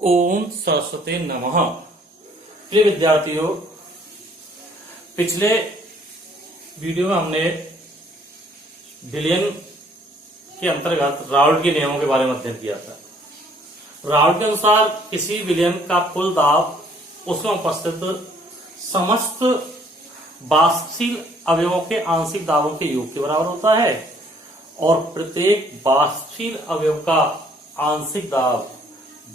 ओम सरस्वती नमः। प्रिय विद्यार्थियों, पिछले वीडियो में हमने विलियन के अंतर्गत राउल्ट के नियमों के बारे में अध्ययन किया था। राउल्ट के अनुसार किसी विलियन का कुल दाब उसमें उपस्थित समस्त बाष्पशील अवयवों के आंशिक दाबों के योग के बराबर होता है और प्रत्येक बाष्पशील अवयव का आंशिक दाब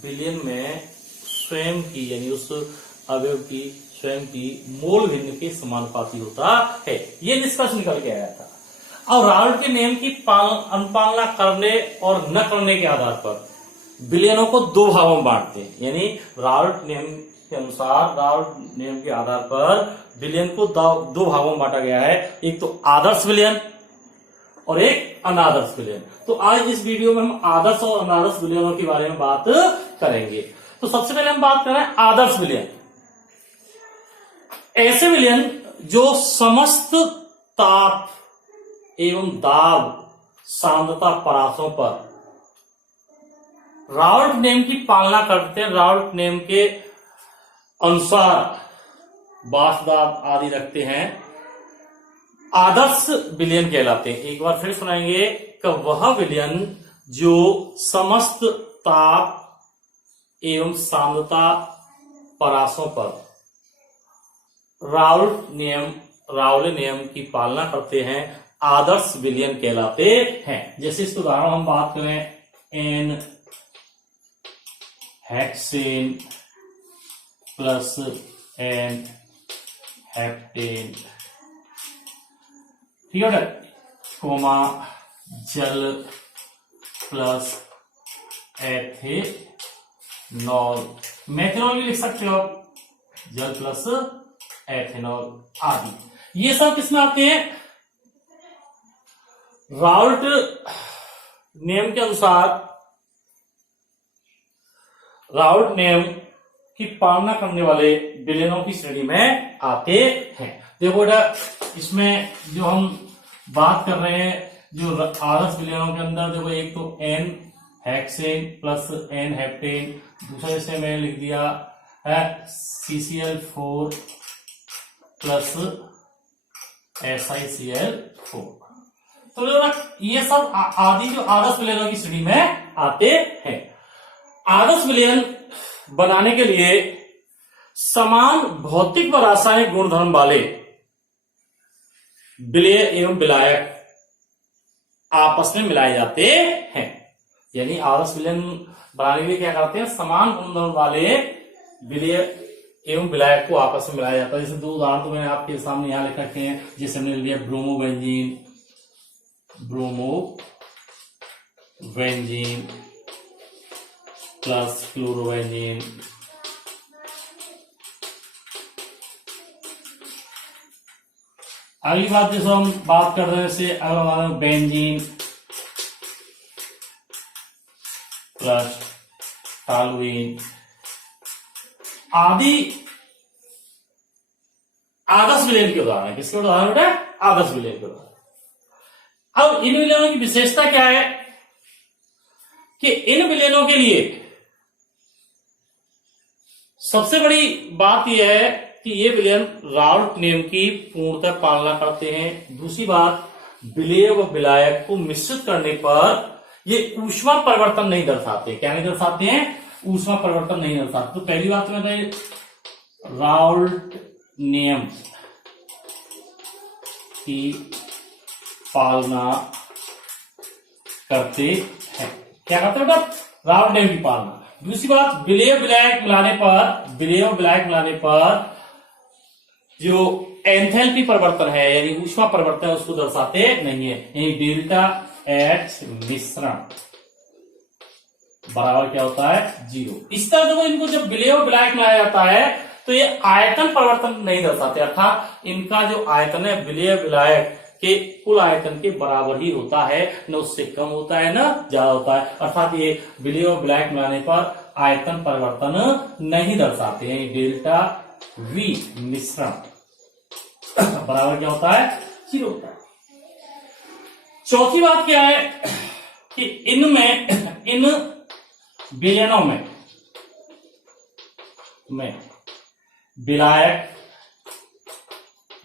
विलियन में स्वयं की यानी उस अवयव की स्वयं की मोल भिन्न के समानुपाती होता है। ये निष्कर्ष निकल के आया था। और राउल्ट के नियम की अनुपालना करने और न करने के आधार पर विलियनों को दो भागों में बांटते हैं। यानी राउल्ट नियम के अनुसार राउल्ट नियम के आधार पर विलियन को दो भागों में बांटा गया है, एक तो आदर्श विलियन और एक अनादर्श विलियन। तो आज इस वीडियो में हम आदर्श और अनादर्श विलियनों के बारे में बात करेंगे। तो सबसे पहले हम बात कर रहे हैं आदर्श विलियन। ऐसे विलियन जो समस्त ताप एवं दाब सांद्रता परासों पर राउल्ट नियम की पालना करते हैं, राउल्ट नियम के अनुसार बाष्प दाब आदि रखते हैं, आदर्श विलियन कहलाते हैं। एक बार फिर सुनाएंगे कि वह विलियन जो समस्त ताप एवं सांद्रता परासों पर राउले नियम की पालना करते हैं, आदर्श विलियन कहलाते हैं। जैसे इसके उदाहरण हम बात करें, n hexane plus n heptane, ठीक है, कोमा जल प्लस एथेनॉल, मेथनॉल भी लिख सकते हो आप, जल प्लस एथेनॉल आदि। ये सब किसमें आते हैं? राउल्ट नियम के अनुसार राउल्ट नियम की पालना करने वाले विलियनों की श्रेणी में आते हैं। देखो बेटा, इसमें जो हम बात कर रहे हैं जो आदर्श विलियनों के अंदर, देखो एक तो n hexane plus n heptane, दूसरे से मैंने लिख दिया है CCl4 प्लस SiCl4। तो ये सब आदि जो आदर्श विलियनों की श्रेणी में आते हैं। आदर्श विलियन बनाने के लिए समान भौतिक व रासायनिक गुणधर्म वाले विलेय एवं विलायक आपस में मिलाए जाते हैं। यानी आदर्श विलियन बनाने के लिए क्या करते हैं? समान गुणधर्म वाले विलेय एवं विलायक को आपस में मिलाया जाता है। जैसे दो उदाहरण तो मैंने आपके सामने यहां लिख रखे हैं। जैसे हमने लिया ब्रोमोबेंजीन प्लस क्लोरोबेंजीन, अगली बात जैसे हम बात कर रहे हैं, जैसे अगर हमारे बेंजीन प्लस टॉलुइन आदि आदर्श विलयन के उदाहरण है। किसके उदाहरण बेटा? आदर्श विलयन के उदाहरण। अब इन विलयनों की विशेषता क्या है कि इन विलयनों के लिए सबसे बड़ी बात यह है कि ये विलयन राउल्ट नियम की पूर्णतः पालना करते हैं। दूसरी बात, विलेय व विलायक को मिश्रित करने पर ये ऊष्मा परिवर्तन नहीं दर्शाते। क्या नहीं दर्शाते हैं? ऊष्मा परिवर्तन नहीं दर्शाते। तो पहली बात में राउल्ट नियम की पालना करते हैं। क्या करते हैं बेटा? राउल्ट नियम की पालना। दूसरी बात, विलेय विलायक मिलाने पर जो एंथैल्पी परिवर्तन है यानी ऊष्मा परिवर्तन है उसको दर्शाते नहीं है। यानी डेल्टा एच मिश्रण बराबर क्या होता है? 0। इस तरह देखो, इनको जब विलेय और विलायक मिलाया जाता है तो ये आयतन परिवर्तन नहीं दर्शाते, अर्थात इनका जो आयतन है विलेय विलायक के कुल आयतन के बराबर ही होता है, न उससे कम होता है न ज्यादा होता है। अर्थात ये विलेय और विलायक मिलाने पर आयतन परिवर्तन नहीं दर्शाते हैं। डेल्टा V मिश्रण बराबर क्या होता है? 0 होता है। चौथी बात क्या है कि इन विलयनों में में विलायक,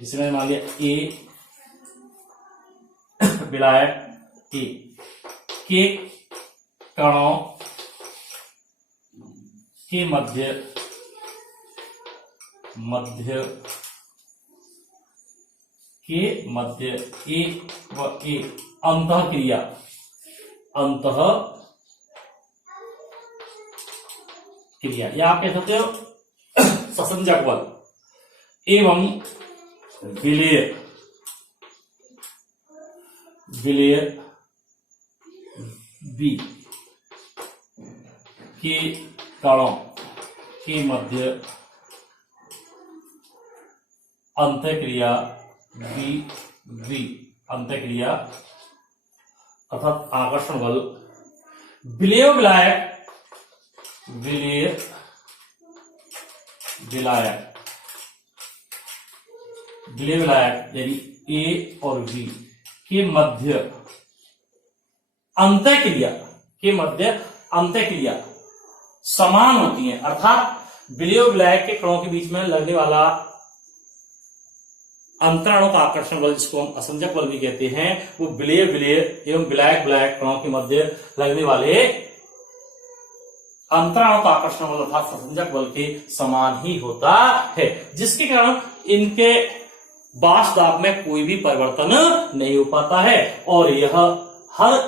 जिसे मैंने मान लिया ए, विलायक ए के कणों के मध्य ए व ए अंतःक्रिया या आप कह सकते हो ससंजक बल एवं विलेय बी के कणों के मध्य अंतःक्रिया बी अंतःक्रिया अर्थात आकर्षण बल विलेय विलायक यानी ए और बी के मध्य अंतःक्रिया समान होती है, अर्थात विलेय विलायक के कणों के बीच में लगने वाला अंतराणु का आकर्षण बल, जिसको हम असंजक बल भी कहते हैं, वो विलेय एवं विलायक कणों के मध्य लगने वाले अंतराणु का आकर्षण बल अर्थात ससंजक बल के समान ही होता है, जिसके कारण इनके बाष्प दाब में कोई भी परिवर्तन नहीं हो पाता है और यह हर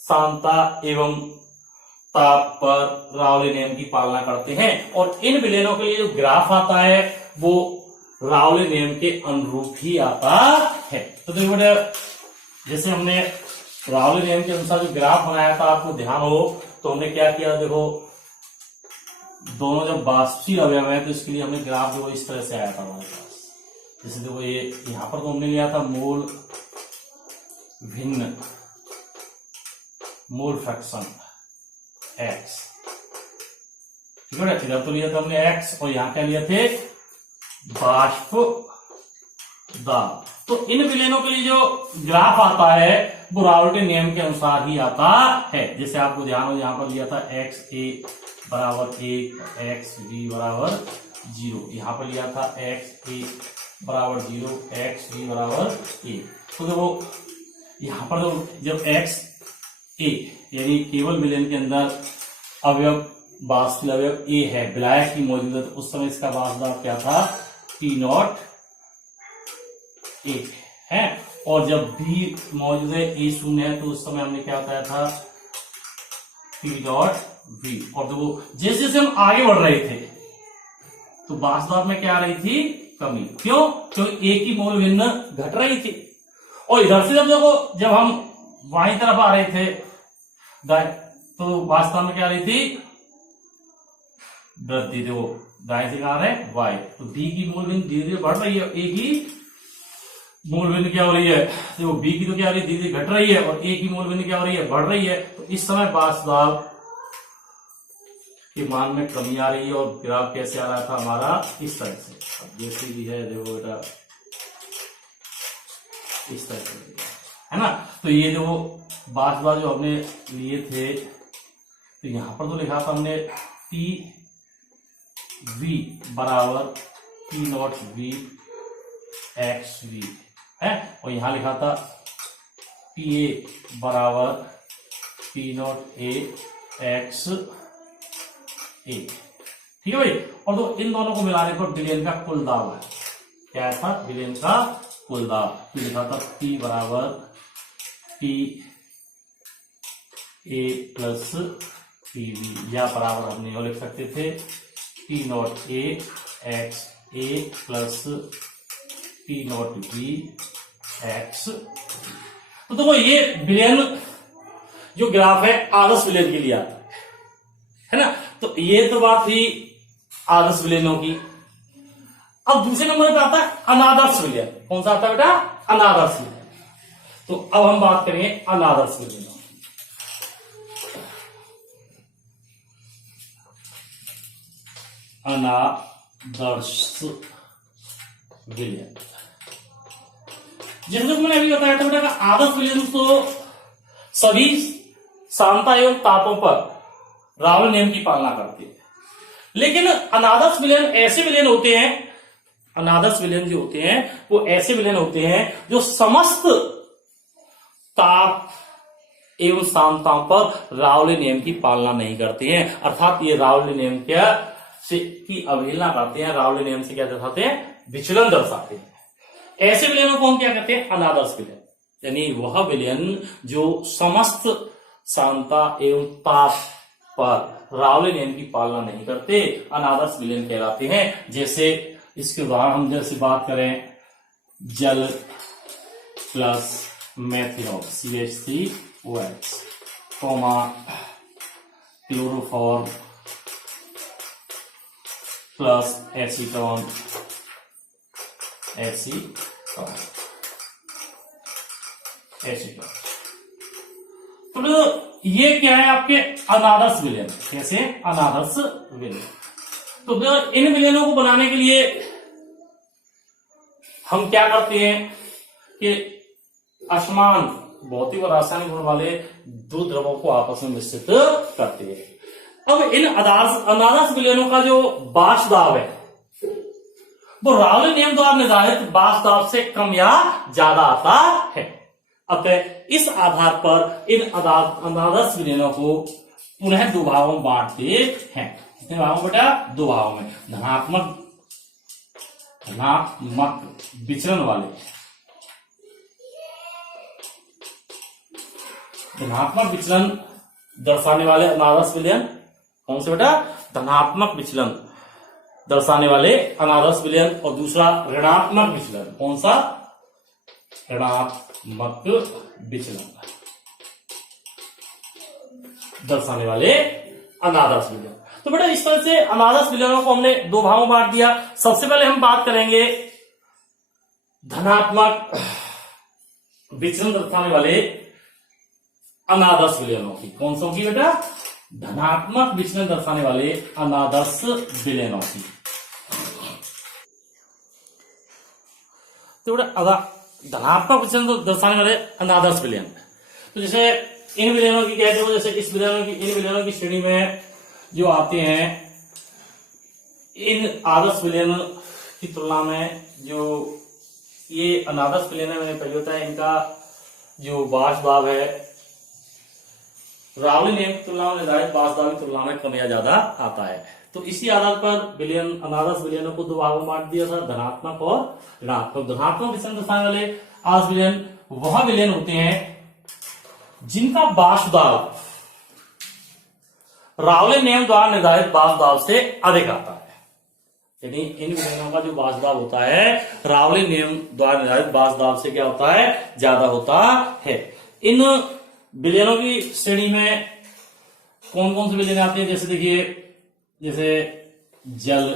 सांद्रता एवं ताप पर रावले नियम की पालना करते हैं और इन विलयनों के लिए जो ग्राफ आता है वो रावले नियम के अनुरूप ही आता है। तो देखो जैसे हमने रावले नियम के अनुसार जो ग्राफ बनाया था, आपको ध्यान हो तो हमने क्या किया, देखो दोनों जब बाष्पशील अवयव है तो इसके लिए हमने ग्राफ जो इस तरह से आया था हमारे पास। जैसे देखो ये यहां पर तो हमने लिया था मोल भिन्न मोल फ्रैक्शन एक्स, ठीक है, इधर तो लिया था हमने एक्स और यहां क्या लिया थे बाष्प दाब। तो इन विलयनों के लिए जो ग्राफ आता है वो रावले नियम के अनुसार ही आता है। जैसे आपको ध्यान हो यहां पर लिया था एक्स ए बराबर 1, एक्स बी बराबर 0, यहां पर लिया था एक्स ए बराबर 0, एक्स बी बराबर 1। तो देखो यहां पर जब एक्स ए यानी केवल विलयन के अंदर अवयव बाष्पील अवयव ए है, विलायक की मौजूद है, तो उस समय इसका बाष्प दाब क्या था P0 1 है, और जब बी मौजूद है ए 0 है तो उस समय हमने क्या बताया था P0 V। और देखो जैसे जैसे हम आगे बढ़ रहे थे तो बाष्प दाब में क्या आ रही थी कमी, क्यों, क्योंकि ए की मोल भिन्न घट रही थी और इधर से जब हम बाईं तरफ आ रहे थे तो बाष्प दाब में क्या आ रही थी वृद्धि। देखो दाएं से कहा रहे वाई, तो बी की मोल भिन्न धीरे धीरे बढ़ रही है, ए की मोल भिन्न क्या हो रही है, देखो बी की तो क्या हो रही है धीरे धीरे घट रही है और ए की मोल भिन्न क्या हो रही है बढ़ रही है। तो इस समय बाष्प दाब के मान में कमी आ रही है और ग्राफ कैसे आ रहा था हमारा इस तरह से, अब जैसे भी है देखो बेटा इस तरह से है ना। तो ये देखो बाष्प दाब जो हमने लिए थे तो यहां पर तो लिखा था हमने टी वी बराबर P0 V एक्स वी है, और यहां लिखा था PA बराबर P0 A एक्स ए, ठीक है भाई। और तो इन दोनों को मिलाने पर विलयन का कुल दाब है, क्या था विलयन का कुल दाब, तो लिखा था P बराबर P A प्लस PV, या बराबर हमने वो लिख सकते थे P0 A x A plus P0 B x. तो देखो ये विलयन जो ग्राफ है आदर्श विलयन के लिए आता है ना। तो ये तो बात थी आदर्श विलयनों की। अब दूसरे नंबर पे आता है अनादर्श विलयन। कौन सा आता है बेटा अनादर्श विलयन। तो अब हम बात करेंगे अनादर्श विलयन। अनादर्श विलयन जैसे मैंने अभी बताया था बेटा आदर्श विलयन तो सभी सांद्रता एवं तापों पर रावले नियम की पालना करते हैं, लेकिन अनादर्श विलयन ऐसे विलयन होते हैं, अनादर्श विलयन जो होते हैं वो ऐसे विलयन होते हैं जो समस्त ताप एवं सांताओं पर रावले नियम की पालना नहीं करते हैं, अर्थात ये रावले नियम क्या से की अवहेलना करते हैं, रावले नियम से क्या दर्शाते हैं, विचलन दर्शाते हैं। ऐसे विलयनों को हम क्या कहते हैं, अनादर्श विलयन। यानी वह विलयन जो समस्त सांता एवं ताप पर रावले नियम की पालना नहीं करते, अनादर्श विलयन कहलाते हैं। जैसे इसके उदाहरण हम जैसे बात करें, जल plus methanol CH3OH, chloroform plus acetone तो ये क्या है आपके अनादर्श विलयन। कैसे, अनादर्श विलयन। तो इन विलयनों को बनाने के लिए हम क्या करते हैं कि असमान भौतिक और रासायनिक गुण वाले दो द्रवों को आपस में मिश्रित करते हैं। अब इन अनादर्श विलयनों का जो बाष्प दाब है वो रावले नियम द्वारा निर्धारित बाष्प दाब से कम या ज्यादा आता है। अतः इस आधार पर इन अनादर्श विलयनों को पुनः दो भागों में बांटते हैं। कितने भागों बेटा, दो भागों में। धनात्मक विचलन वाले, धनात्मक विचलन दर्शाने वाले अनादर्श विलयन कौन से बेटा, धनात्मक विचलन दर्शाने वाले अनादर्श विलयन, और दूसरा ऋणात्मक विचलन। कौन सा, ऋणात्मक विचलन दर्शाने वाले अनादर्श विलयन। तो बेटा इस तरह से अनादर्श विलयनों को हमने दो भागों में बांट दिया। सबसे पहले हम बात करेंगे धनात्मक विचलन दर्शाने वाले अनादर्श विलयनों की। कौन सा की बेटा, धनात्मक विचलन दर्शाने वाले अनादर्श विलयनों की। तो बेटा धनात्मक विचलन दर्शाने वाले अनादर्श विलयन, तो जैसे इन विलयनों की कहते हो, जैसे इस विलयनों की, इन विलयनों की श्रेणी में जो आते हैं, इन आदर्श विलयन की तुलना में जो ये अनादर्श विलयन है, मैंने पहले होता है, इनका जो बाष्प दाब है रावले नियम की तुलना में निर्धारित बाष्प दाब की तुलना में कम या ज्यादा आता है। तो इसी आधार पर विलयन, अनादर्श विलयनों को दो भागों में बांट दिया था, धनात्मक और ऋणात्मक। धनात्मक विचलन दर्शाने वाले आदर्श विलयन वह विलयन होते हैं जिनका बाष्प दाब रावले नियम द्वारा निर्धारित बाष्प दाब से अधिक आता है। यानी इन विलयनों का जो बाष्प दाब होता है रावले नियम द्वारा निर्धारित बाष्प दाब से क्या होता है, ज्यादा होता है। इन विलयनों की श्रेणी में कौन कौन से विलयन आते हैं, जैसे देखिए, जैसे जल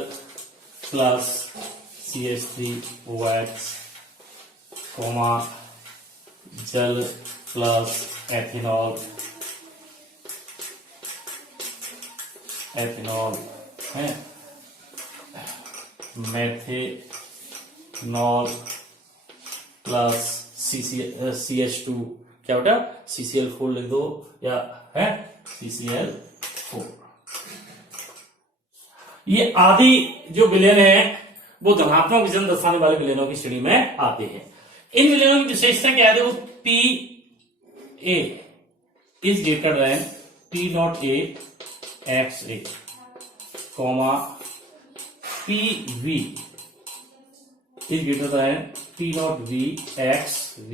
प्लस CH3OH, जल प्लस एथिनॉल है, मेथेनॉल प्लस CH2, क्या बेटा, CCl4 लिख दो, या है CCl4। ये आदि जो विलयन है वो धनात्मक विचलन दर्शाने वाले विलयनों की श्रेणी में आते हैं। इन विलयनों की विशेषता क्या है, वो PA is greater than P0A XA, PV is greater than P0V XV।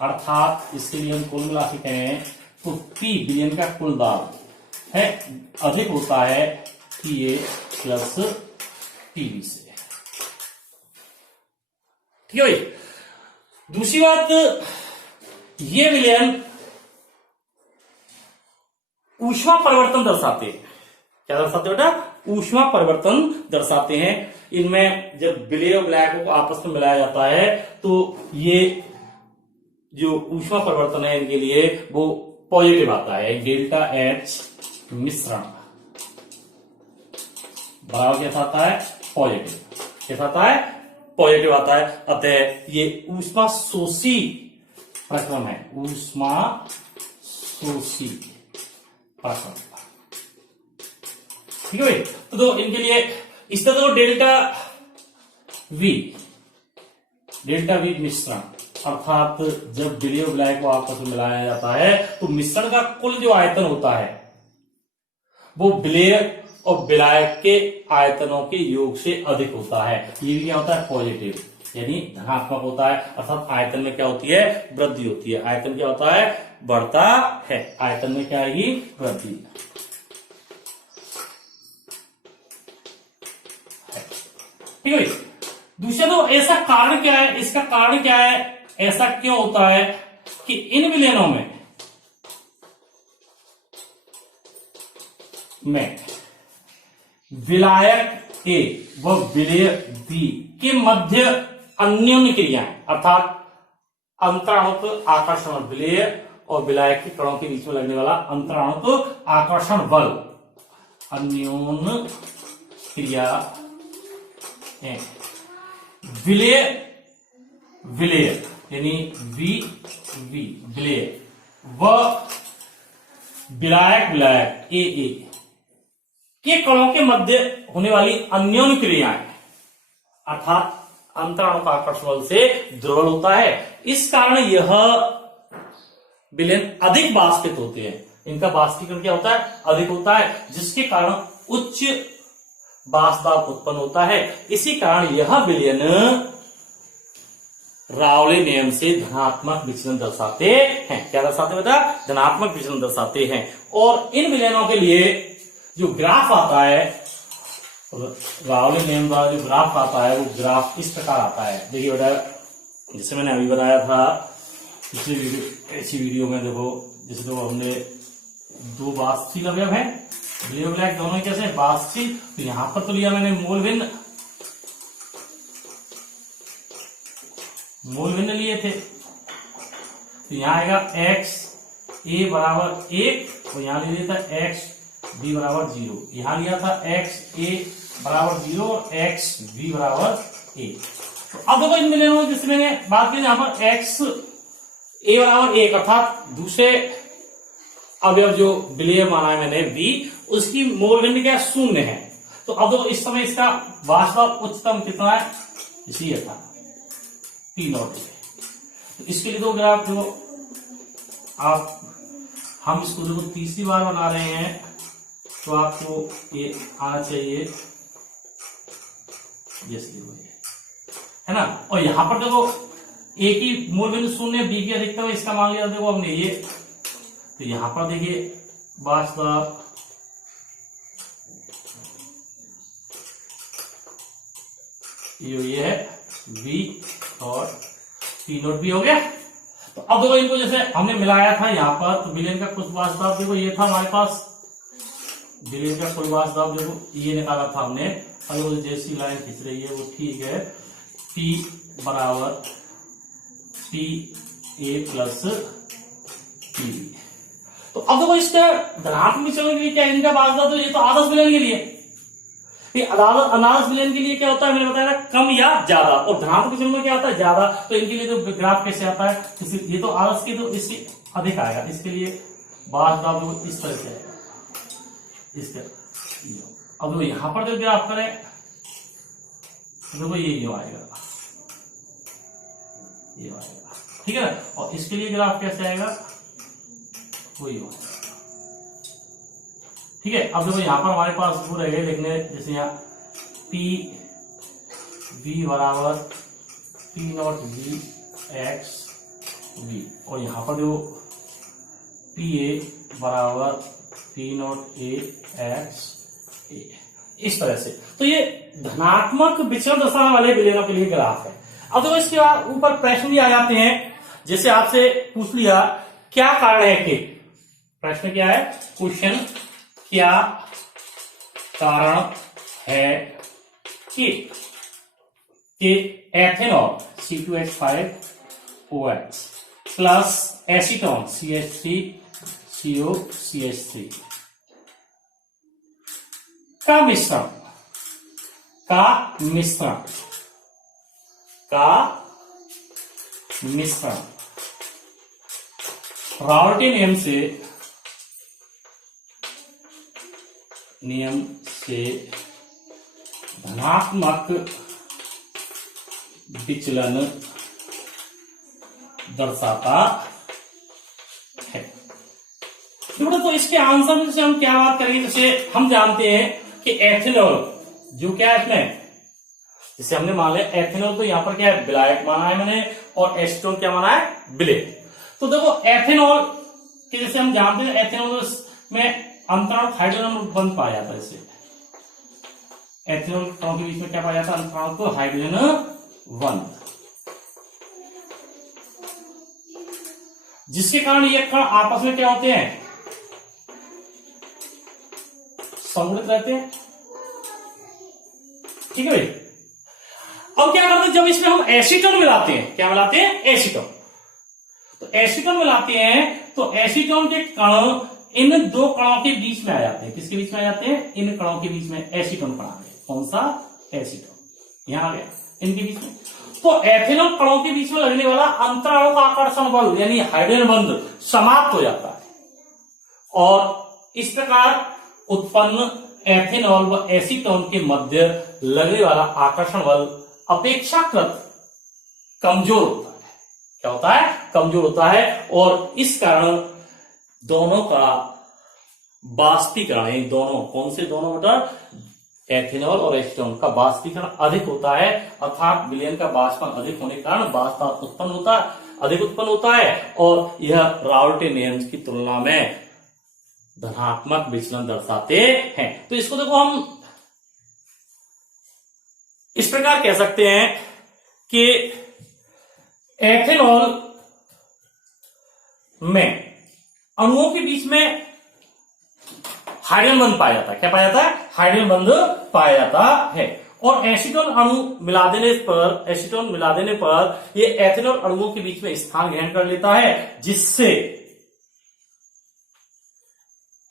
अर्थात इसके लिए हम कुल मिला के कहें तो P विलयन का कुल दाब है अधिक होता है PA प्लस PV से। ठीक है भाई। दूसरी बात, ये विलयन ऊष्मा परिवर्तन दर्शाते हैं। क्या दर्शाते हैं बेटा, ऊष्मा परिवर्तन दर्शाते हैं। इनमें जब विलेय और विलायकों को आपस में मिलाया जाता है तो ये जो ऊष्मा परिवर्तन है इनके लिए वो पॉजिटिव आता है। डेल्टा H मिश्रण बराबर कैसा आता है, पॉजिटिव। कैसा आता है, पॉजिटिव आता है। अतः ये ऊष्मा शोषी प्रक्रम है, ऊष्मा शोषी प्रक्रम। ठीक है भाई। तो इनके लिए इस तरह तो डेल्टा वी मिश्रण, अर्थात जब विलेय और विलायक को आपस में मिलाया जाता है तो मिश्रण का कुल जो आयतन होता है वो विलेय और विलायक के आयतनों के योग से अधिक होता है। ये भी क्या होता है, पॉजिटिव, यानी धनात्मक होता है। अर्थात आयतन में क्या होती है, वृद्धि होती है। आयतन क्या होता है, बढ़ता है। आयतन में क्या आएगी, वृद्धि। ठीक है। दूसरा तो ऐसा कारण क्या है, इसका कारण क्या है, ऐसा क्यों होता है कि इन विलयनों में विलायक ए व विलेय बी के मध्य अन्योन्य क्रियाएं, अर्थात अंतराणुक आकर्षण, विलेय और विलायक के कणों के बीच में लगने वाला अंतराणुक आकर्षण बल, अन्योन्य क्रिया विलेय यानी वी विलेय व विलायक ए के कणों के मध्य होने वाली अन्योन्य क्रियाएं, अर्थात अंतराणुक आकर्षण बल से द्रवल होता है। इस कारण यह विलयन अधिक बाष्पित होते हैं। इनका बाष्पीकरण क्या होता है, अधिक होता है, जिसके कारण उच्च वाष्प दाब उत्पन्न होता है। इसी कारण यह विलयन रावले नियम से धनात्मक विचलन दर्शाते हैं। क्या दर्शाते बेटा, धनात्मक विचलन दर्शाते हैं। और इन विलयनों के लिए जो ग्राफ आता है, रावले नियम द्वारा जो ग्राफ आता है वो ग्राफ इस प्रकार आता है। देखिए बेटा, जैसे मैंने अभी बताया था पिछले ऐसी वीडियो में, देखो जैसे देखो हमने दो बाष्पशील अवयव है, विलेय विलायक दोनों कैसे बाष्पशील। तो यहां पर तो लिया मैंने मूल भिन्न लिए थे। तो यहां आएगा x a बराबर 1 और यहां ले लिया था x b बराबर 0। यहां लिया था x a बराबर 0 और x b बराबर 1। तो अब देखो इन विलयनों में जिसमें मैंने बात की, यहां पर x a बराबर 1 अर्थात दूसरे अवयव जो विलेय माना है मैंने b, उसकी मोल भिन्न क्या शून्य है। तो अब देखो इस समय इसका वास्तव उच्चतम कितना है, इसी था P0। तो इसके लिए दो ग्राफ जो आप हम इसको देखो तीसरी बार बना रहे हैं, तो आपको ये आना चाहिए है ना। और यहां पर देखो a की मूल बिंदु शून्य, b की अधिकतम, इसका मान लिया देखो हमने ये। तो यहां पर देखिए वास्तव ये है v और P0 भी हो गया। तो अब देखो इनको जैसे हमने मिलाया था यहां पर, तो विलयन का कुल वास्तव देखो ये था हमारे पास, विलयन का कुल वास्तव देखो ये निकाला था हमने। और जैसी लाइन खींच रही है वो ठीक है, P बराबर P a प्लस P। तो अब देखो इसका धनात्मक विचलन के लिए क्या इनका वास्तव, तो ये तो आदर्श विलयन के लिए, अनादर्श विलयन के लिए क्या होता है मैंने बताया था, कम या ज्यादा। और धनात्मक विचलन में क्या होता है, ज्यादा। तो इनके लिए तो ग्राफ कैसे आता है, ये तो आदर्श की तो इससे अधिक आएगा। इसके लिए वास्तव इस तरह से आएगा, इस तरह। अब देखो यहां पर जो ग्राफ करें देखो ये आएगा, ये आएगा, ठीक है ना। और इसके लिए ग्राफ कैसे आएगा, वही आएगा, ठीक है। अब देखो यहां पर हमारे पास वो रह गए लिखने, जैसे यहाँ P V बराबर P0 V x V, और यहां पर जो P A बराबर P0 A x A, इस तरह से। तो ये धनात्मक विचलन दर्शाने वाले विलयनों के लिए ग्राफ है। अब देखो इसके बाद ऊपर प्रश्न भी आ जाते हैं, जैसे आपसे पूछ लिया क्या कारण है कि, प्रश्न क्या है, क्वेश्चन क्या कारण है कि ethanol C2H5OH plus acetone CH3COCH3 का मिश्रण रावल्टी नियम से नियम से धनात्मक विचलन दर्शाता है। तो इसके आंसर में से हम क्या बात करेंगे, जैसे हम जानते हैं कि एथेनॉल जो क्या है इसमें, जैसे हमने मान लिया एथेनॉल, तो यहां पर क्या है विलायक माना है मैंने, और एसीटोन क्या माना है विलेय। तो देखो एथेनॉल कि जैसे हम जानते हैं एथेनॉल में अंतराणु हाइड्रोजन बंध पाया जाता है, इससे एथेनॉल कणों के बीच में क्या पाया जाता है, अंतराणु को हाइड्रोजन बंध, जिसके कारण ये कण आपस में क्या होते हैं, संगुणित रहते हैं। ठीक है भाई। अब क्या करते हैं, जब इसमें हम एसीटोन मिलाते हैं, क्या मिलाते हैं, एसीटोन, तो एसीटोन मिलाते हैं तो एसीटोन के कण इन दो कणों के बीच में आ जाते हैं। किसके बीच में आ जाते हैं, इन कणों के बीच में एसीटोन कण आ गया। कौन सा, एसीटोन, यहां आ गया इनके बीच में। तो एथेनॉल कणों के बीच में लगने वाला अंतराणु का आकर्षण बल यानी हाइड्रोजन बंध समाप्त हो जाता है, और इस प्रकार उत्पन्न एथेनॉल व एसीटोन के मध्य लगने वाला आकर्षण बल अपेक्षाकृत कमजोर होता है। क्या होता है, कमजोर होता है, और इस कारण दोनों का बाष्पीकरण, दोनों कौन से दोनों बेटा, एथेनॉल और एसीटोन का बाष्पीकरण अधिक होता है, अर्थात विलयन का बाष्पन अधिक होने के कारण वाष्प उत्पन्न होता है, अधिक उत्पन्न होता है, और यह राउल्टे नियम की तुलना में धनात्मक विचलन दर्शाते हैं। तो इसको देखो हम इस प्रकार कह सकते हैं कि एथेनॉल में अणुओं के बीच में हाइड्रोजन बंध पाया जाता है। क्या पाया जाता है, हाइड्रोजन बंध पाया जाता है, और एसीटोन अणु मिला देने पर, एसीटोन मिला देने पर ये एथेनॉल अणुओं के बीच में स्थान ग्रहण कर लेता है, जिससे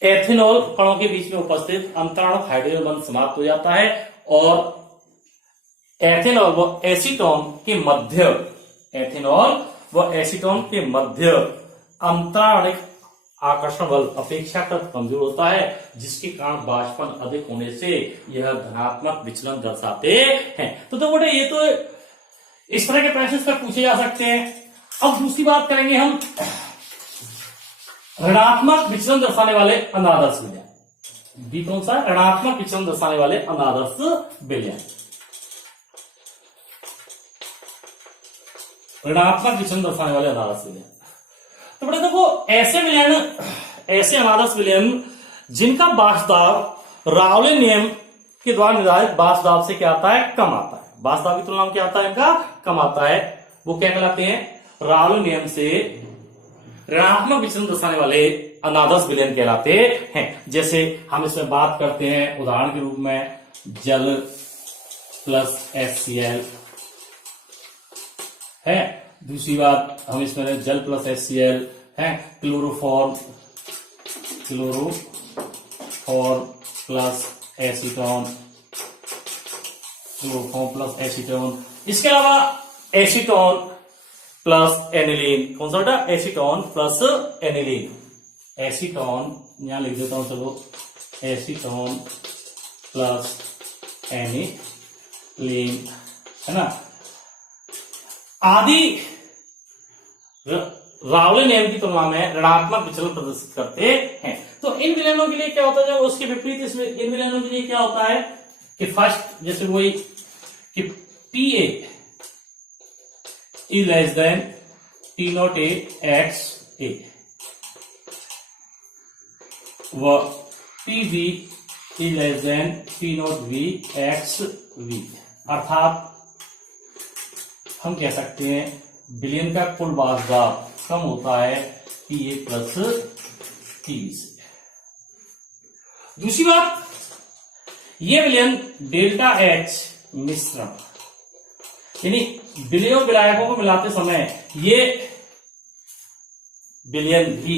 एथेनॉल कणों के बीच में उपस्थित अंतराणु हाइड्रोजन बंध समाप्त हो जाता है, और एथेनॉल व एसीटोन के मध्य, एथेनॉल व एसीटोन के मध्य अंतराणिक आकर्षण बल अपेक्षाकृत कमजोर होता है, जिसके कारण बाष्पन अधिक होने से यह धनात्मक विचलन दर्शाते हैं। तो बेटे ये तो इस तरह के प्रश्न पर पूछे जा सकते हैं। अब दूसरी बात करेंगे हम ऋणात्मक विचलन दर्शाने वाले अनादर्श विलयन। बी कौन सा, ऋणात्मक विचलन दर्शाने वाले अनादर्श विलयन। ऋणात्मक विचलन दर्शाने वाले अनादर्श विलयन, तो बेटा देखो ऐसे विलयन, ऐसे अनादर्श विलयन जिनका बाष्प दाब राउले नियम के द्वारा निर्धारित बाष्प दाब से क्या आता है, कम आता है। बाष्प दाब की तुलना में क्या आता है, इनका कम आता है। वो क्या कहलाते हैं, राउले नियम से ऋणात्मक विचलन दर्शाने वाले अनादर्श विलयन कहलाते हैं। जैसे हम इसमें बात करते हैं उदाहरण के रूप में जल प्लस HCl है। दूसरी बात हम इसमें जल प्लस HCl है, chloroform plus acetone, chloroform plus acetone. इसके अलावा एसीटोन प्लस एनिलीन, कौन सा बेटा, एसीटोन प्लस एनिलीन। एसीटोन यहां लिख देता हूं, चलो एसीटोन प्लस एनिलीन है ना, आदि राउले नियम की तुलना में ऋणात्मक विचलन प्रदर्शित करते हैं। तो इन विलयनों के लिए क्या होता है, उसके विपरीत इसमें इन विलयनों के लिए क्या होता है कि फर्स्ट जैसे वही कि Pa is less than T0A XA व Pb is less than P0V XV, अर्थात हम कह सकते हैं विलयन का कुल बाष्प दाब कम होता है Pa प्लस Pb से। दूसरी बात, ये विलयन डेल्टा H मिश्रण यानी विलयों विलायकों को मिलाते समय ये विलयन भी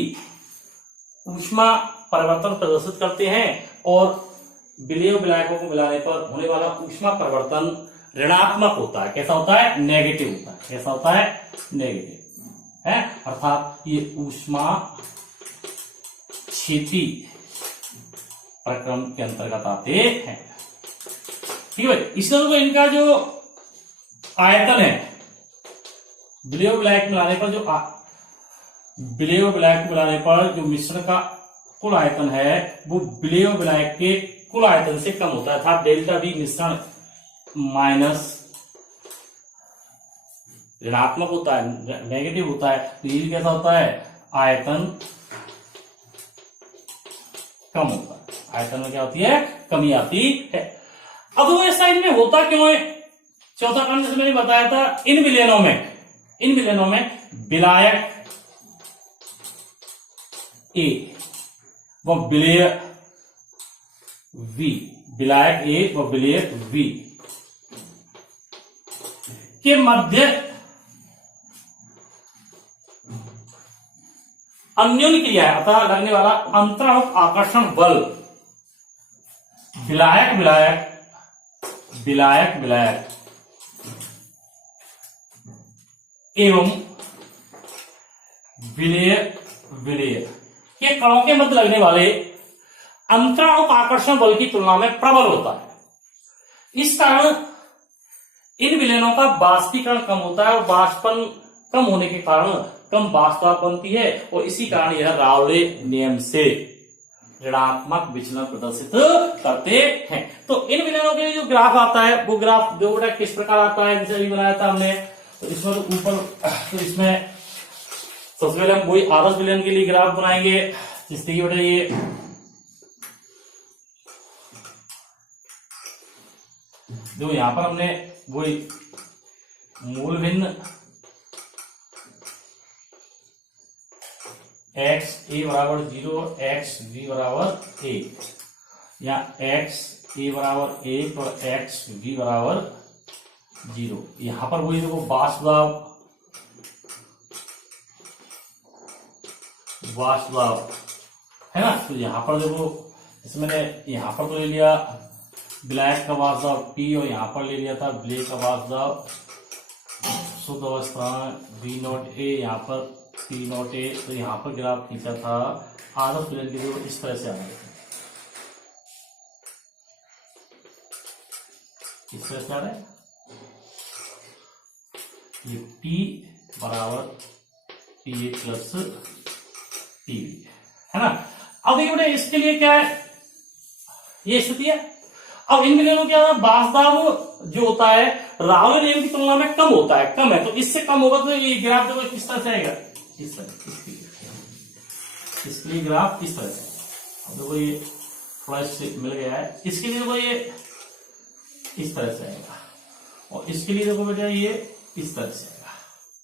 ऊष्मा परिवर्तन प्रदर्शित करते हैं, और विलयों विलायकों को मिलाने पर होने वाला ऊष्मा परिवर्तन ऋणात्मक होता है। कैसा होता है, नेगेटिव होता है। कैसा होता है, नेगेटिव है, अर्थात ये ऊष्मा क्षति प्रक्रम के अंतर्गत आते हैं। ठीक है, इसलिए इनका जो आयतन है विलेय व विलायक मिलाने पर विलेय व विलायक मिलाने पर जो मिश्रण का कुल आयतन है वो विलेय व विलायक के कुल आयतन से कम होता है, अर्थात डेल्टा बी मिश्रण माइनस ऋणात्मक होता है, नेगेटिव होता है। तो ये कैसा होता है, आयतन कम होता है, आयतन में क्या होती है, कमी आती है। अब वो ऐसा इनमें होता क्यों है, चौथा कारण जैसे मैंने बताया था, इन विलयनों में विलायक ए व विलेय वी, विलायक ए व विलेय वी के मध्य अन्योन्य क्रिया है, अतः लगने वाला अंतरानुक आकर्षण बल विलायक विलायक एवं विलेय के कणों के मध्य लगने वाले अंतरानुक आकर्षण बल की तुलना में प्रबल होता है। इस कारण इन विलयनों का बाष्पीकरण कम होता है और बाष्पन कम होने के कारण कम वाष्प बनती है और इसी कारण यह रावले नियम से ऋणात्मक विचलन प्रदर्शित करते हैं। तो इन विलयनों के लिए जो ग्राफ आता है वो ग्राफ जो किस प्रकार आता है, जैसे अभी बनाया था हमने, तो इसमें तो ऊपर, तो इसमें सबसे पहले हम वही आदर्श विलयन के लिए ग्राफ बनाएंगे, जिससे कि बेटा ये जो यहां पर हमने वही मूल भिन्न एक्स ए बराबर 0, एक्स बी बराबर 1 या एक्स ए बराबर 1 और एक्स बी बराबर 0। यहां पर वही देखो वाष्प दाब है ना। तो यहां पर देखो, जैसे मैंने यहां पर तो ले लिया विलायक का वाष्प दाब P और यहां पर ले लिया था विलेय का वाष्प दाब शुद्ध अवस्था V0 A, यहाँ पर P0 A। तो यहाँ पर ग्राफ खींचा था आदर्श विलयन के लिए, इस तरह से आ रहे थे, इस तरह से आ रहे हैं, ये P बराबर PA प्लस PB है ना। अब देखिए बेटा इसके लिए क्या है, ये स्थिति है। अब इन विलयनों में क्या होता है, वाष्प जो होता है रावले नियम की तुलना में कम होता है, कम है, तो इससे कम होगा तो ये ग्राफ देखो किस तरह से आएगा, इस तरह, इसके लिए ग्राफ इस तरह से। अब देखो ये थोड़ा इससे मिल गया है, इसके लिए देखो ये इस तरह से आएगा और इसके लिए देखो बेटा ये इस तरह से आएगा,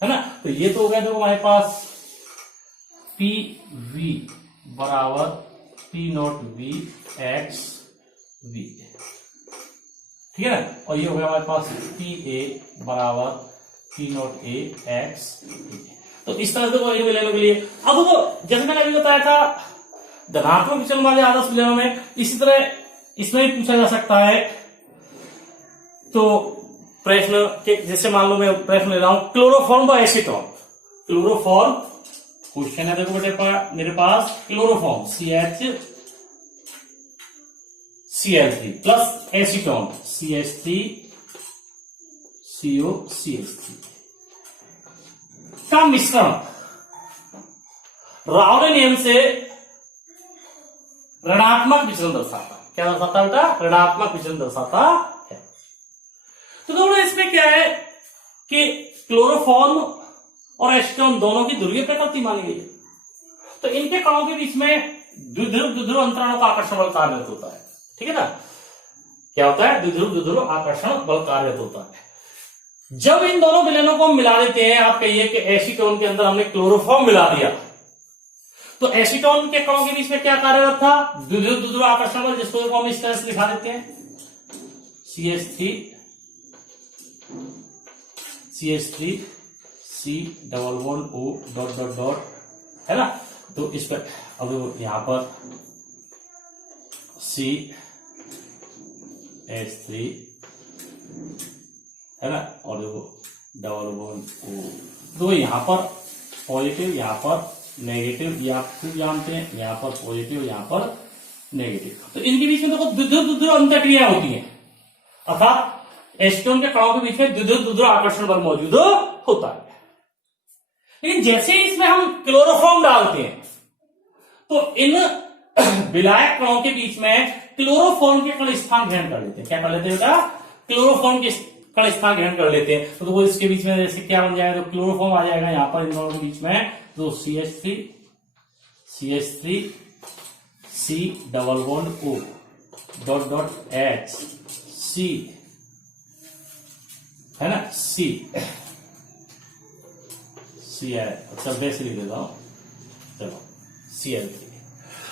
है ना। तो ये तो हो गया देखो हमारे पास पी वी बराबर P0V एक्स वी, ठीक है ना। और ये हो गया हमारे पास PA बराबर P0A एक्स वी। तो इस तरह से वो विलयनों के लिए, अब वो जैसे मैंने अभी बताया था धनात्मक विचलन वाले आदर्श विलयनों में, इसी तरह इसमें भी पूछा जा सकता है। तो प्रश्न के जैसे मान लो मैं प्रश्न ले रहा हूं क्लोरोफॉर्म व एसीटोन, क्लोरोफॉर्म क्वेश्चन है देखो बेटे मेरे पास, chloroform CH3 plus acetone CH3COCH3 का मिश्रण रावले नियम से ऋणात्मक विचलन दर्शाता है। क्या दर्शाता है बेटा, ऋणात्मक विचलन दर्शाता है। तो दोनों इसमें क्या है कि क्लोरोफॉर्म और एसीटोन दोनों की ध्रुवीय प्रकृति मानी गई है, तो इनके कणों के बीच में द्विध्रुव अंतराणों का आकर्षण बल कार्यरत होता है, ठीक है ना। क्या होता है, द्विध्रुव आकर्षण बल कार्यरत होता है। जब इन दोनों विलयनों को हम मिला देते हैं, आप कहिए कि एसीटोन के अंदर हमने क्लोरोफॉर्म मिला दिया, तो एसीटोन के कणों के बीच में क्या कार्यरत था, द्विध्रुव आकर्षण बल, जिसको हम इस तरह से लिखा देते हैं CH3 C double bond O dot dot dot, है ना। तो इस पर अब यहां पर CH3 है ना, और देखो डबल बॉन्ड O, तो यहां पर पॉजिटिव, यहां पर नेगेटिव, ये आप खूब जानते हैं, यहां पर पॉजिटिव, यहां पर नेगेटिव। तो इनके बीच में देखो द्विध्रुव अंतःक्रिया होती है, अर्थात एसीटोन के कणों के बीच में द्विध्रुव आकर्षण बल मौजूद होता है। लेकिन जैसे ही इसमें हम क्लोरोफॉर्म डालते हैं तो इन विलायक कणों के बीच में क्लोरोफॉर्म के कण स्थान ग्रहण कर लेते हैं। क्या कर लेते हैं बेटा? क्लोरोफॉर्म के कण स्थान ग्रहण कर लेते हैं। तो वो इसके बीच में जैसे क्या बन जाएगा, तो क्लोरोफॉर्म आ जाएगा यहां पर इन दोनों के बीच में, तो CH3 C double bond O dot dot H C है ना, C है। अच्छा वैसे लिख देता हूं, चलो Cl3।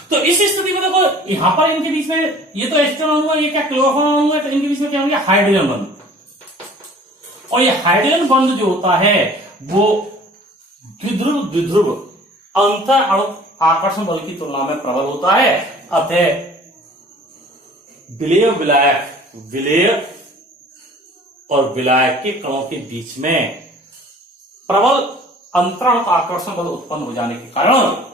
तो इस स्थिति में देखो यहां पर इनके बीच में ये तो एस्टर अणु है, ये क्या क्लोरोफॉर्म अणु है, तो इनके बीच में क्या हो गया? हाइड्रोजन बंध। और ये हाइड्रोजन बंध जो होता है वो द्विध्रुव अंतर अणु आकर्षण बल की तुलना में प्रबल होता है। अतः विलेय और विलायक के कणों के बीच में प्रबल अंतरण आकर्षण बल उत्पन्न हो जाने के कारण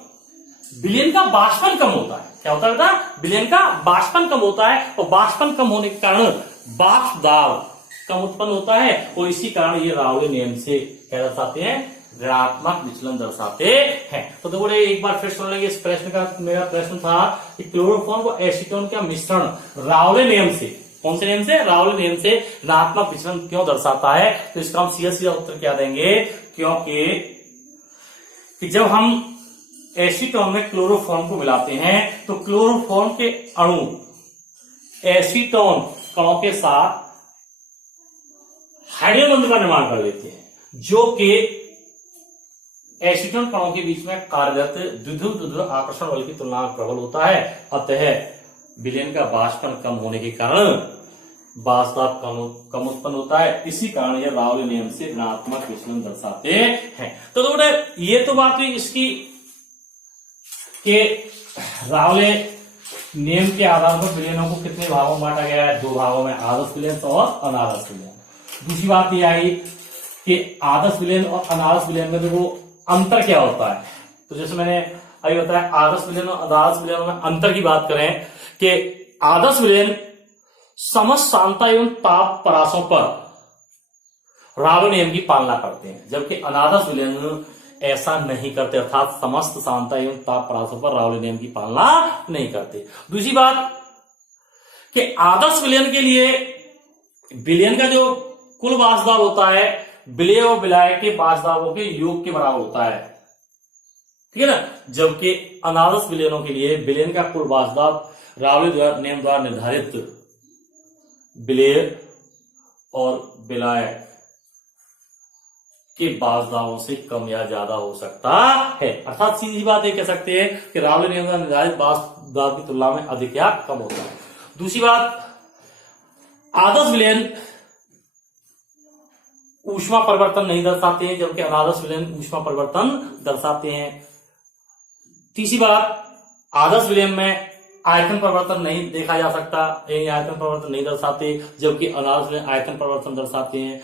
विलयन का बाष्पन कम होता है। क्या होता है? विलयन का बाष्पन कम होता है, और बाष्पन कम होने के कारण बाष्प दाब कम उत्पन्न होता है, और इसी कारण ये राउले नियम से क्या दर्शाते हैं? ऋणात्मक विचलन दर्शाते हैं। तो देखो एक बार फिर सुन लेंगे इस प्रश्न का। मेरा प्रश्न था कि क्लोरोफॉर्म व एसीटोन का मिश्रण राउले नियम से, कौन से नियम से? राउले नियम से ऋणात्मक विचलन क्यों दर्शाता है? तो इसका हम सीधा उत्तर क्या देंगे, क्योंकि कि जब हम एसीटोन में क्लोरोफॉर्म को मिलाते हैं तो क्लोरोफॉर्म के अणु एसीटोन कणों के साथ हाइड्रोजन बंध का निर्माण कर लेते हैं, जो कि एसीटोन कणों के बीच में कार्यरत द्विध्रुव आकर्षण बल की तुलना में प्रबल होता है। अतः विलयन का बाष्पन कम होने के कारण बाष्प दाब कम उत्पन्न होता है। इसी कारण यह राउले नियम से ऋणात्मक विचलन दर्शाते हैं। तो ये तो बात हुई इसकी कि राउले नियम के आधार पर विलयनों को कितने भागों में बांटा गया है? 2 भागों में, आदर्श विलयन और अनादर्श विलयन। दूसरी बात यह आई कि आदर्श विलयन और अनादर्श विलयन में देखो अंतर क्या होता है। तो जैसे मैंने अभी बताया, आदर्श विलयन और अनादर्श विलयन में अंतर की बात करें कि आदर्श विलयन समस्त सांद्रता एवं ताप परासों पर राउले नियम की पालना करते हैं, जबकि अनादर्श विलयन ऐसा नहीं करते, अर्थात समस्त सांद्रता एवं ताप परासों पर राउले नियम की पालना नहीं करते। दूसरी बात कि आदर्श विलयन के लिए विलयन का जो कुल बाष्प दाब होता है विलेय और विलायक के बाष्प दाबों के योग के बराबर होता है, ठीक है ना, जबकि अनादर्श विलयनों के लिए विलयन का कुल बाष्प दाब राउले नियम द्वारा निर्धारित विलेय और विलायक के बाष्प दाबों से कम या ज्यादा हो सकता है। अर्थात सीधी बात ये कह सकते हैं कि राउले नियम द्वारा निर्धारित बाष्प दाब की तुलना में अधिक या कम होता है। दूसरी बात, आदर्श विलयन ऊष्मा परिवर्तन नहीं दर्शाते हैं, जबकि अनादर्श विलयन ऊष्मा परिवर्तन दर्शाते हैं। तीसरी बात, आदर्श विलयन में आयतन परिवर्तन नहीं देखा जा सकता, यानी आयतन परिवर्तन नहीं दर्शाते, जबकि अनादर्श विलयन आयतन परिवर्तन दर्शाते हैं।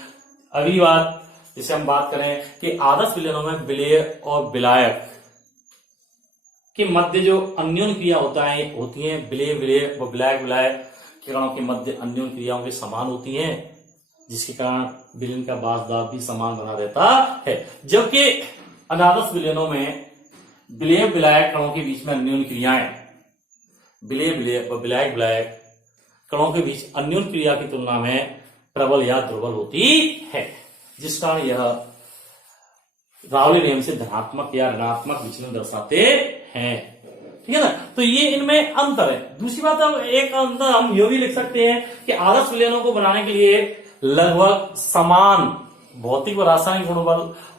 अगली बात जिसे हम बात करें कि आदर्श विलयनों में विलेय और विलायक के मध्य जो अन्योन्य क्रिया होती है विलेय और विलायक के कणों के मध्य अन्योन्य क्रियाओं के समान होती हैं, जिसके कारण विलयन का बाष्प दाब भी समान बना रहता है। जबकि अनादर्श विलयनों में विलेय विलायक कणों के बीच में अन्योन्य क्रियाएं विलेय और विलायक कणों के बीच अन्योन्य क्रिया की तुलना में प्रबल या दुर्बल होती है, जिस कारण यह राउले नियम से धनात्मक या ऋणात्मक विचलन दर्शाते हैं, ठीक है ना। तो ये इनमें अंतर है। दूसरी बात, अब एक अंतर हम ये भी लिख सकते हैं कि आदर्श विलयनों को बनाने के लिए लगभग समान भौतिक व रासायनिक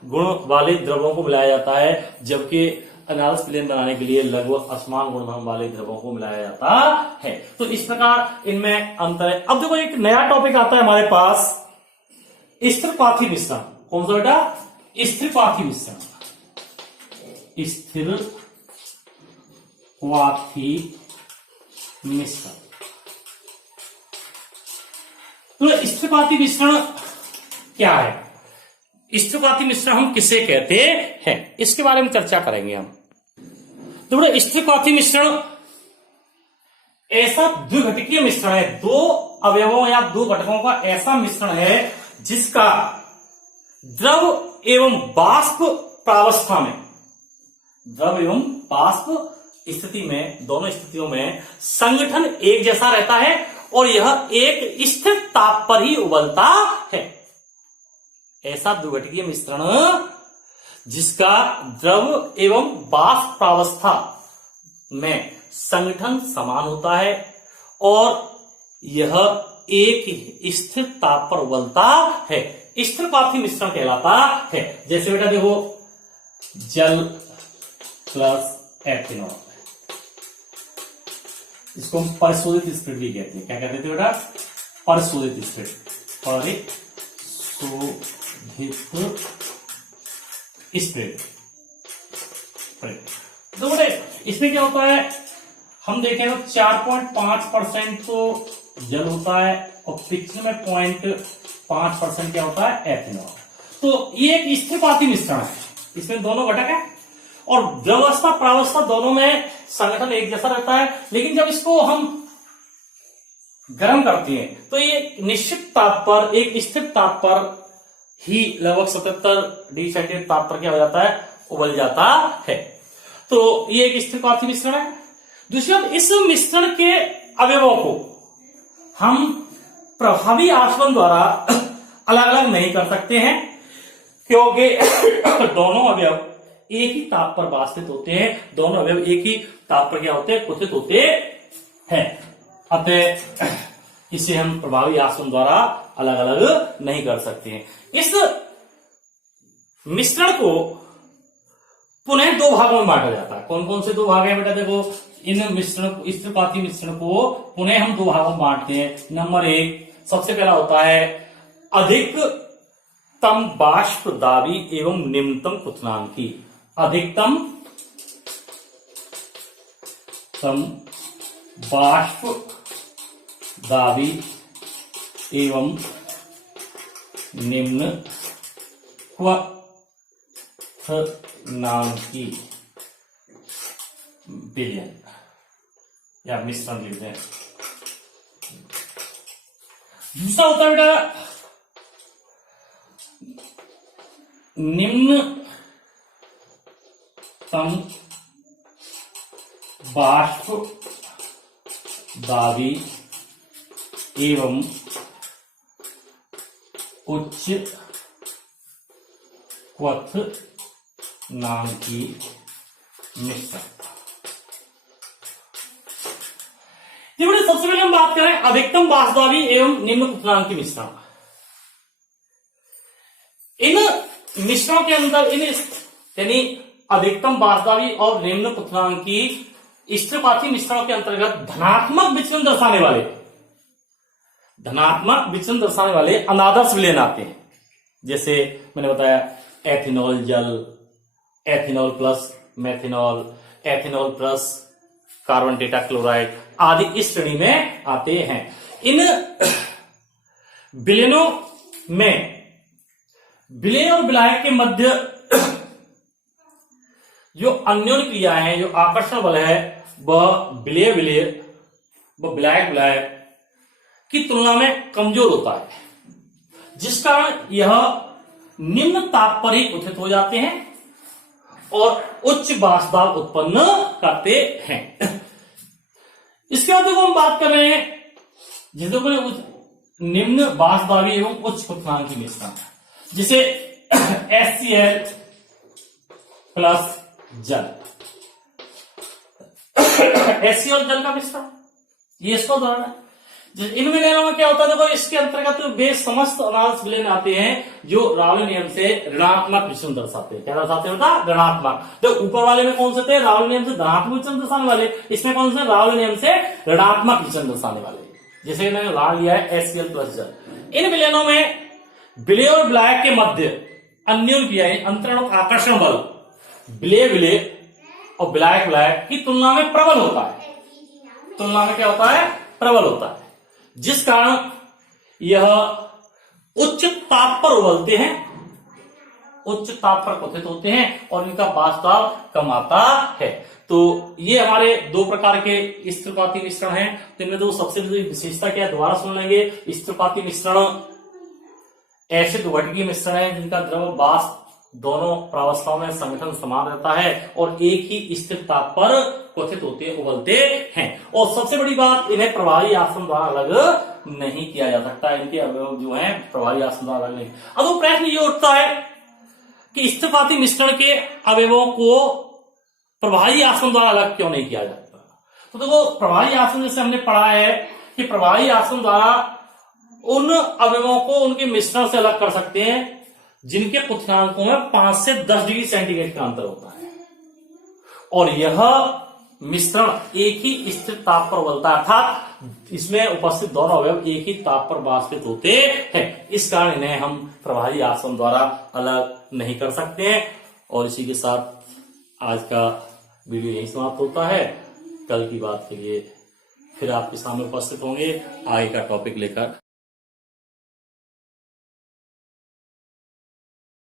गुण वाले द्रव्यों को मिलाया जाता है, जबकि अनादर्श विलयन बनाने के लिए लगभग असमान गुणधर्म वाले द्रव्यों को मिलाया जाता है। तो इस प्रकार इनमें अंतर है। अब देखो एक नया टॉपिक आता है हमारे पास, स्थिर पाथी मिश्रण। कौन सा बेटा? स्थिर पाथी मिश्रण। स्थिर पाथी मिश्रण। तो स्थिर पाथी मिश्रण क्या है? स्थिर पाथी मिश्रण हम किसे कहते हैं, इसके बारे में चर्चा करेंगे हम। तो स्थिर पाथी मिश्रण ऐसा द्विघटकीय मिश्रण है, दो अवयवों या दो घटकों का ऐसा मिश्रण है जिसका द्रव एवं बाष्प प्रावस्था में, द्रव एवं बाष्प स्थिति में, दोनों स्थितियों में संगठन एक जैसा रहता है और यह एक स्थिर ताप पर ही उबलता है। ऐसा द्विघटकीय मिश्रण जिसका द्रव एवं बाष्प प्रावस्था में संगठन समान होता है और यह एक स्थिर ताप पर उबलता है, स्थिर तापीय मिश्रण कहलाता है। जैसे बेटा देखो, जल प्लस एथेनॉल, इसको हम परिशोधित स्प्रिट भी कहते हैं। क्या कहते थे बेटा? परिशोधित स्प्रिट, परिशोधित स्प्रिट। तो बेटे इसमें क्या होता है, हम देखें तो 4.5% तो जल होता है और पिछले में 0.5% क्या होता है? एथेनॉल। तो ये एक स्थिर तापीय मिश्रण है, इसमें दोनों घटक है और द्रवावस्था प्रावस्था दोनों में संगठन एक जैसा रहता है। लेकिन जब इसको हम गर्म करते हैं तो ये निश्चित ताप पर, एक स्थिर ताप पर ही लगभग 77 डिग्री सेंटीग्रेड ताप पर क्या हो जाता है? उबल जाता है। तो ये एक स्थिर तापीय मिश्रण है। दूसरी बात, इस मिश्रण के अवयवों को हम प्रभावी आचरण द्वारा अलग अलग नहीं कर सकते हैं, क्योंकि दोनों अवयव एक ही ताप पर वाष्पित होते हैं, दोनों अवयव एक ही ताप पर क्या होते हैं? क्वथित होते हैं। अतः इसे हम प्रभावी आचरण द्वारा अलग अलग नहीं कर सकते हैं। इस मिश्रण को पुनः दो भागों में बांटा जाता है। कौन कौन से दो भाग हैं बेटा? देखो, इन मिश्रण को, स्थिर तापीय मिश्रण को पुनः हम दो भागों में बांटते हैं। नंबर 1, सबसे पहला होता है अधिकतम बाष्प दाबी एवं निम्नतम क्वथनांकी। अधिकतम बाष्प दाबी एवं निम्न क्वथनांकी विलयन या मिश्रण लिखते हैं। दूसरा होता है बेटा निम्नतम बाष्प दाबी एवं उच्च क्वथनांकी मिश्रण। सबसे पहले हम बात करें अधिकतम बाष्प दाबी एवं निम्न क्वथनांकी मिश्रण। इन मिश्रणों के अंदर, इन यानी अधिकतम बाष्प दाबी और निम्न क्वथनांकी स्थिर तापीय मिश्रणों के अंतर्गत धनात्मक विचलन दर्शाने वाले अनादर्श विलयन आते हैं। जैसे मैंने बताया, एथेनॉल जल, ethanol plus methanol, ethanol plus carbon tetra chloride आदि इस श्रेणी में आते हैं। इन विलयनों में विलय और विलायक के मध्य जो अन्योन्य क्रिया है, जो आकर्षण बल है, वह विलय विलायक की तुलना में कमजोर होता है, जिस कारण यह निम्न ताप पर ही क्वथित हो जाते हैं और उच्च बाष्प दाब उत्पन्न करते हैं। इसके बाद हम बात कर रहे हैं जिसे निम्न बाष्प दाबी एवं उच्च क्वथनांकी मिश्रण, जिसे HCl प्लस जल, HCl जल का मिश्रण, ये इसका उदाहरण है। इन विलयनों में क्या होता है? देखो, इसके अंतर्गत वे समस्त अनादर्श विलयन आते हैं जो रावले नियम से ऋणात्मक विचलन दर्शाते हैं। क्या दर्शाते हैं बेटा? ऋणात्मक। तो ऊपर वाले में कौन से थे? रावले नियम से धनात्मक विचलन दर्शाने वाले। इसमें कौन से? रावले नियम से ऋणात्मक विचलन दर्शाने वाले। जैसे मैंने उदाहरण लिया है HCl प्लस जल। इन विलयनों में विलय और विलायक के मध्य अन्योन्य क्रियाएं, अंतरण और आकर्षण बल विलय और विलायक की तुलना में प्रबल होता है। तुलना में क्या होता है? प्रबल होता है, जिस कारण यह उच्च ताप पर उबलते हैं, उच्च ताप पर क्वथित होते हैं और इनका बाष्प दाब कम आता है। तो ये हमारे दो प्रकार के स्थिरपाती मिश्रण हैं। तो इनमें दो सबसे बड़ी विशेषता क्या है, दोबारा सुन लेंगे। स्थिरपाती मिश्रण एसिड वटकी मिश्रण है जिनका द्रव वाष्प दोनों प्रावस्थाओं में संगठन समान रहता है और एक ही स्थिर ताप पर क्वथित होते उबलते हैं। और सबसे बड़ी बात, इन्हें प्रभावी आसवन द्वारा अलग नहीं किया जा सकता। इनके अवयव जो हैं प्रभावी आसवन द्वारा अलग नहीं। अब वो प्रश्न ये उठता है कि स्थिरपाती मिश्रण के अवयवों को प्रभावी आसवन द्वारा अलग क्यों नहीं किया जाता। तो देखो, प्रभावी आसवन जैसे हमने पढ़ा है कि प्रभावी आसवन द्वारा उन अवयवों को उनके मिश्रण से अलग कर सकते हैं जिनके क्वथनांकों में 5 से 10 डिग्री सेंटीग्रेड का अंतर होता है और यह मिश्रण एक ही स्थिर ताप पर उबलता है, अर्थात इसमें उपस्थित दोनों अवयव एक ही ताप पर वाष्पित होते हैं। इस कारण इन्हें हम प्रभावी आसवन द्वारा अलग नहीं कर सकते हैं। और इसी के साथ आज का वीडियो यही समाप्त होता है। कल की बात के लिए फिर आपके सामने उपस्थित होंगे आगे का टॉपिक लेकर।